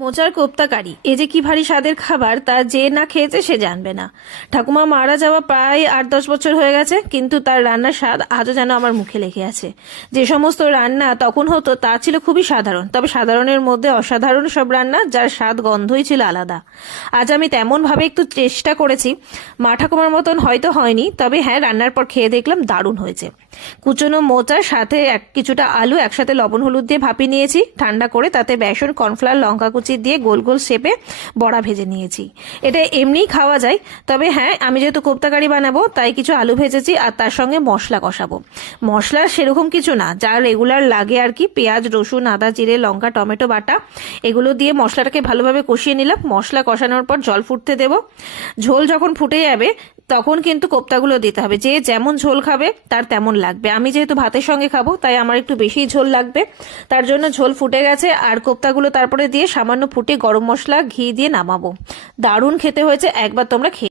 মোচার কোপ্তা কারি এ যে কি ভারী স্বাদের খাবার তা যে না খেয়েছে সে জানবে না। ঠাকুমা মারা যাওয়া প্রায় 8-10 বছর হয়ে গেছে, কিন্তু তার রান্নার স্বাদ আজও যেন আমার মুখে লেগে আছে। যে সমস্ত রান্না তখন হতো তা ছিল খুবই সাধারণ, তবে সাধারণের মধ্যে অসাধারণ সব রান্না যার স্বাদ গন্ধই ছিল আলাদা। আজ আমি তেমন ভাবে একটু চেষ্টা করেছি, মা ঠাকুমার মতন হয়তো হয়নি, তবে হ্যাঁ রান্নার পর খেয়ে দেখলাম দারুণ হয়েছে। কুচনো মোচার সাথে কিছুটা আলু একসাথে লবণ হলুদ দিয়ে ভাপিয়ে নিয়েছি, ঠান্ডা করে তাতে বেসন, কর্নফ্লাওয়ার, লঙ্কা কুচি দিয়ে গোল গোল শেপে বড়া ভেজে নিয়েছি। এটা এমনিই খাওয়া যায়, তবে হ্যাঁ আমি যেহেতু কোপ্তা কারি বানাবো তাই কিছু আলু ভেজেছি আর তার সঙ্গে মশলা কষাবো। মশলা সেরকম কিছু না, যা রেগুলার লাগে আর কি, পেঁয়াজ, রসুন, আদা, জিরে, লঙ্কা, টমেটো বাটা, এগুলো দিয়ে মশলাটাকে ভালোভাবে কষিয়ে নিলাম। মশলা কষানোর পর জল ফুটতে দেবো। ঝোল যখন ফুটে যাবে তখন কিন্তু কোপ্তাগুলো দিতে হবে, যে যেমন ঝোল খাবে তার তেমন লাগবে। আমি যেহেতু ভাতের সঙ্গে খাবো তাই আমার একটু বেশি ঝোল লাগবে, তার জন্য ঝোল ফুটে গেছে আর কোপ্তাগুলো তারপরে দিয়ে সামান্য ফুটে গরম মশলা, ঘি দিয়ে নামাবো। দারুণ খেতে হয়েছে, একবার তোমরা খেয়ে